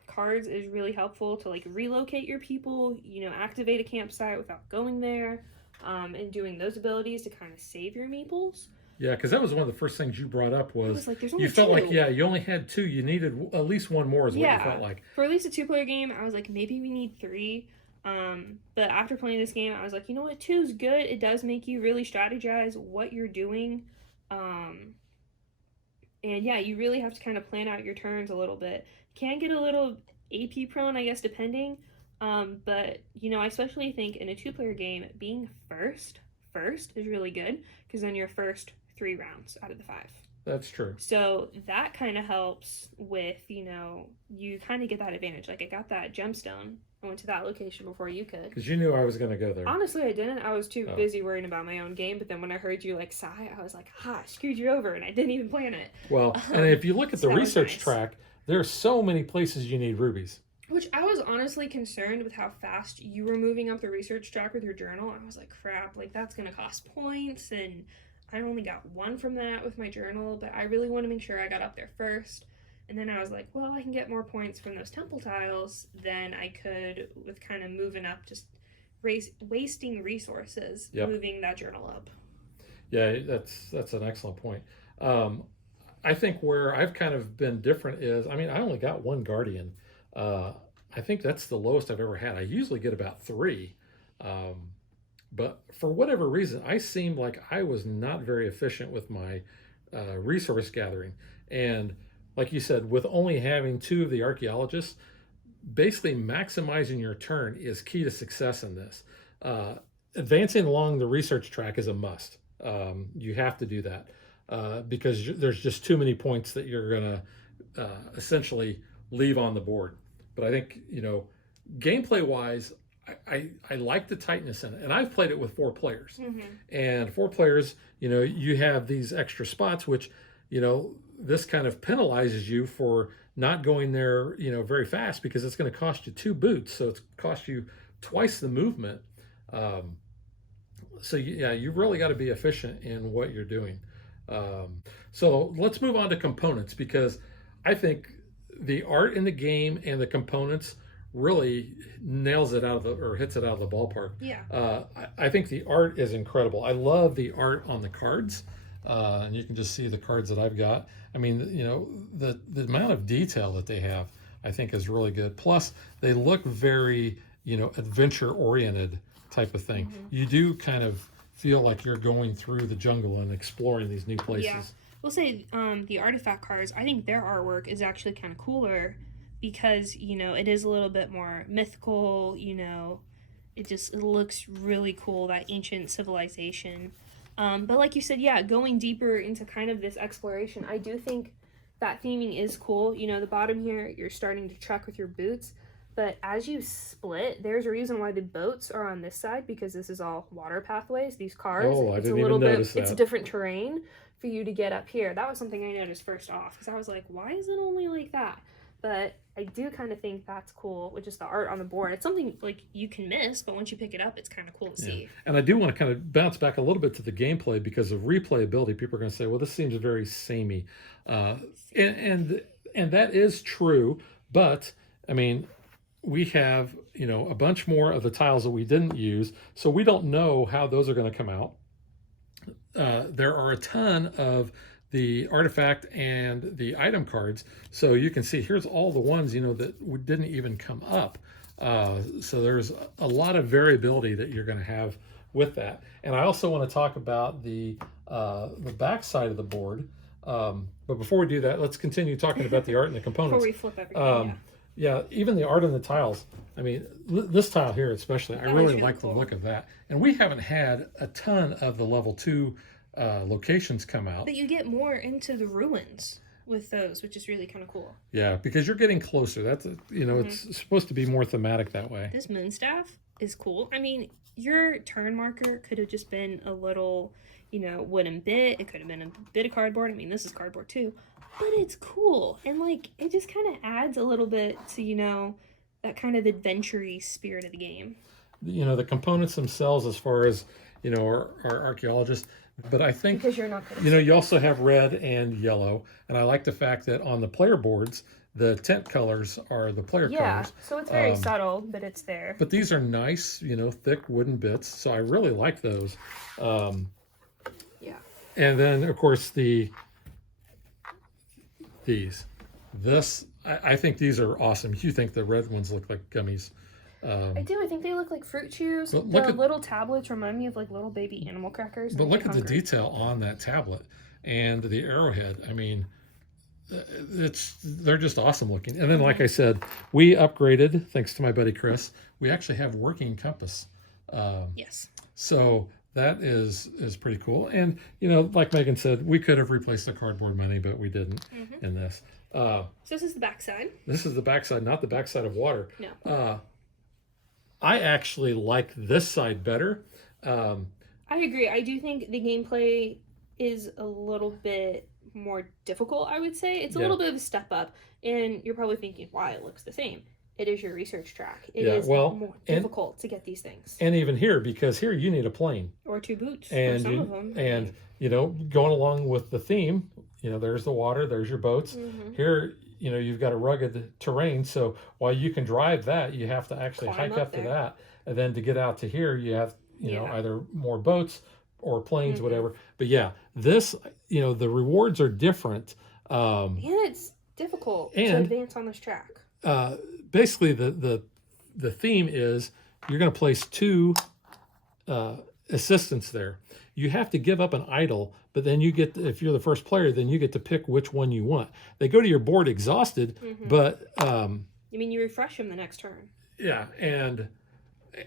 cards is really helpful to like relocate your people, you know, activate a campsite without going there, and doing those abilities to kind of save your meeples. Yeah, because that was one of the first things you brought up was like, you felt 2. like, yeah, you only had 2. You needed at least 1 more is what you felt like. For at least a 2-player game, I was like, maybe we need 3. But after playing this game, I was like, you know what, 2 is good. It does make you really strategize what you're doing. And yeah, you really have to kind of plan out your turns a little bit. Can get a little AP prone, I guess, depending. But, you know, I especially think in a 2-player game, being first is really good because then you're first 3 rounds out of the 5. That's true. So that kind of helps with, you know, you kind of get that advantage. Like I got that gemstone. I went to that location before you could. Because you knew I was going to go there. Honestly, I didn't. I was too busy worrying about my own game. But then when I heard you like sigh, I was like, I screwed you over, and I didn't even plan it. Well, and if you look at the research track, there are so many places you need rubies. Which I was honestly concerned with how fast you were moving up the research track with your journal. I was like, crap, like that's going to cost points, and I only got 1 from that with my journal, but I really want to make sure I got up there first. And then I was like, well, I can get more points from those temple tiles than I could with kind of moving up, just wasting resources, moving that journal up. Yeah, that's an excellent point. I think where I've kind of been different is, I mean, I only got 1 guardian. I think that's the lowest I've ever had. I usually get about 3. But for whatever reason, I seemed like I was not very efficient with my resource gathering. And like you said, with only having 2 of the archaeologists, basically maximizing your turn is key to success in this. Advancing along the research track is a must. You have to do that because there's just too many points that you're going to essentially leave on the board. But I think, you know, gameplay-wise, I like the tightness in it. And I've played it with 4 players. Mm-hmm. And 4 players, you know, you have these extra spots, which, you know, this kind of penalizes you for not going there, you know, very fast because it's going to cost you 2 boots. So it's cost you twice the movement. So, yeah, you've really got to be efficient in what you're doing. So let's move on to components because I think the art in the game and the components really nails it or hits it out of the ballpark. Yeah. I think the art is incredible. I love the art on the cards, and you can just see the cards that I've got. I mean, you know, the amount of detail that they have, I think, is really good. Plus, they look very, you know, adventure oriented type of thing. You do kind of feel like you're going through the jungle and exploring these new places. Yeah. We'll say the artifact cards, I think their artwork is actually kind of cooler because, you know, it is a little bit more mythical, you know, it looks really cool, that ancient civilization. But like you said, yeah, going deeper into kind of this exploration, I do think that theming is cool. You know, the bottom here, you're starting to trek with your boots, but as you split, there's a reason why the boats are on this side, because this is all water pathways, these cars. Oh, I it's didn't a little even bit, notice that. It's different terrain for you to get up here. That was something I noticed first off, because I was like, why is it only like that? But I do kind of think that's cool, which is the art on the board. It's something like you can miss, but once you pick it up, it's kind of cool to see. And I do want to kind of bounce back a little bit to the gameplay, because of replayability. People are going to say, well, this seems very samey. And that is true. But, I mean, we have, you know, a bunch more of the tiles that we didn't use, so we don't know how those are going to come out. There are a ton of the artifact and the item cards, so you can see here's all the ones, you know, that didn't even come up. So there's a lot of variability that you're going to have with that. And I also want to talk about the back side of the board. But before we do that, let's continue talking about the art and the components. Before we flip everything, yeah, even the art on the tiles. I mean, this tile here especially, I really like cool. the look of that. And we haven't had a ton of the level 2 locations come out. But you get more into the ruins with those, which is really kind of cool. Yeah, because you're getting closer. That's, you know, it's supposed to be more thematic that way. This moon staff is cool. I mean, your turn marker could have just been a little, you know, wooden bit. It could have been a bit of cardboard. I mean, this is cardboard too. But it's cool. And, like, it just kind of adds a little bit to, you know, that kind of adventure-y spirit of the game. You know, the components themselves, as far as, you know, are archaeologists. But I think, Because you're not good at you know, you also have red and yellow. And I like the fact that on the player boards, the tent colors are the player colors. So it's very subtle, but it's there. But these are nice, you know, thick wooden bits. So I really like those. Yeah. And then, of course, I think these are awesome. You think the red ones look like gummies. I do. I think they look like fruit chews. The little tablets remind me of like little baby animal crackers. But look at the detail on that tablet and the arrowhead. I mean, they're just awesome looking. And then, like I said, we upgraded, thanks to my buddy Chris. We actually have working compass. Yes. So that is pretty cool. And, you know, like Megan said, we could have replaced the cardboard money, but we didn't in this. So this is the backside. This is the backside, not the backside of water. No. I actually like this side better. I agree. I do think the gameplay is a little bit more difficult, I would say. It's a little bit of a step up. And you're probably thinking, why it looks the same. It is your research track. It is more difficult to get these things. And even here, because here you need a plane. Or 2 boots. And, some of them. And, you know, going along with the theme, you know, there's the water, there's your boats. Here, you know, you've got a rugged terrain. So while you can drive that, you have to actually hike up to that. And then to get out to here, you have, you know, either more boats or planes, whatever. But yeah, this, you know, the rewards are different. And it's difficult to advance on this track. Basically, the theme is you're going to place 2 assistants there. You have to give up an idol, but then you get, if you're the first player, then you get to pick which one you want. They go to your board exhausted, but you mean you refresh them the next turn? Yeah, and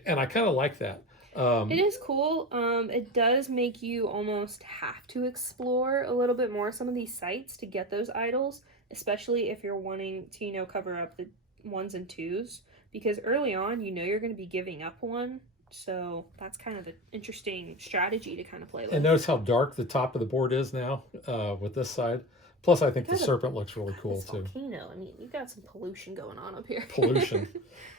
I kind of like that. It is cool. It does make you almost have to explore a little bit more some of these sites to get those idols, especially if you're wanting to, you know, cover up the 1s and 2s, because early on, you know, you're going to be giving up one. So that's kind of an interesting strategy to kind of play with. And notice how dark the top of the board is now with this side. Plus, I think the serpent looks really cool too. Volcano. I mean, you've got some pollution going on up here. Pollution.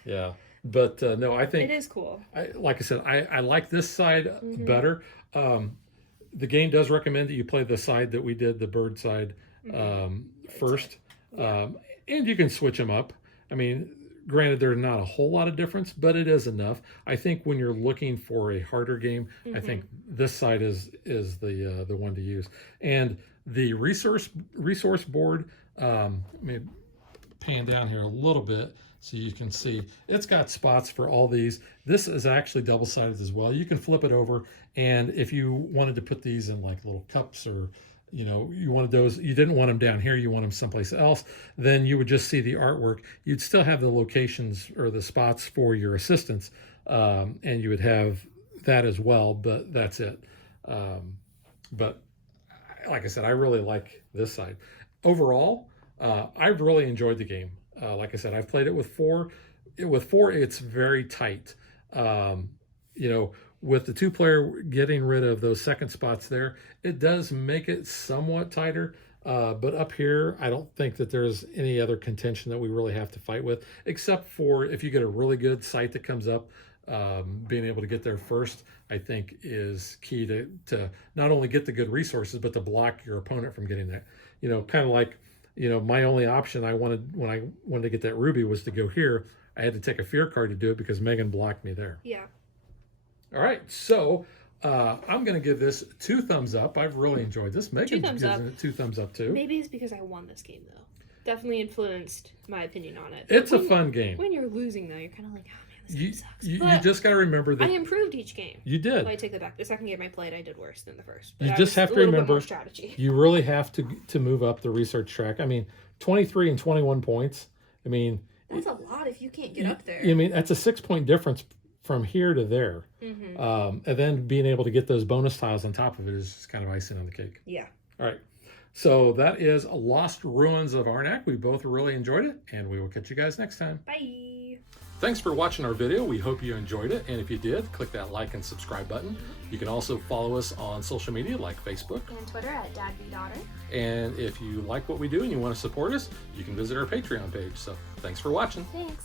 Yeah. But no, I think it is cool. Like I said, I like this side better. The game does recommend that you play the side that we did, the bird side, first. And you can switch them up. I mean, granted, there's not a whole lot of difference, but it is enough. I think when you're looking for a harder game, I think this side is the one to use. And the resource board, let me pan down here a little bit so you can see it's got spots for all these. This is actually double-sided as well. You can flip it over, and if you wanted to put these in like little cups, or you wanted those, you didn't want them down here, you want them someplace else, then you would just see the artwork. You'd still have the locations or the spots for your assistants, and you would have that as well, but that's it. But like I said, I really like this side. Overall, I've really enjoyed the game. Like I said, I've played it with four. It's very tight. With the 2-player getting rid of those second spots there, it does make it somewhat tighter. But up here, I don't think that there's any other contention that we really have to fight with, except for if you get a really good site that comes up. Being able to get there first, I think, is key to not only get the good resources, but to block your opponent from getting that. Kind of like, my only option when I wanted to get that ruby was to go here. I had to take a fear card to do it because Megan blocked me there. Yeah. All right, so I'm going to give this 2 thumbs up. I've really enjoyed this. Megan gives it 2 thumbs up too. Maybe it's because I won this game though. Definitely influenced my opinion on it. It's a fun game. When you're losing though, you're kind of like, oh man, this game sucks. You just got to remember that I improved each game. You did. Well, I take that back. The second game I played, I did worse than the first. You just have to remember, strategy. You really have to move up the research track. I mean, 23 and 21 points. I mean, that's a lot if you can't get up there. I mean, that's a 6-point difference from here to there. And then being able to get those bonus tiles on top of it is just kind of icing on the cake. Yeah. All right. So that is Lost Ruins of Arnak. We both really enjoyed it, and we will catch you guys next time. Bye. Thanks for watching our video. We hope you enjoyed it. And if you did, click that like and subscribe button. You can also follow us on social media like Facebook and Twitter at DadBeDaughter. And if you like what we do and you want to support us, you can visit our Patreon page. So thanks for watching. Thanks.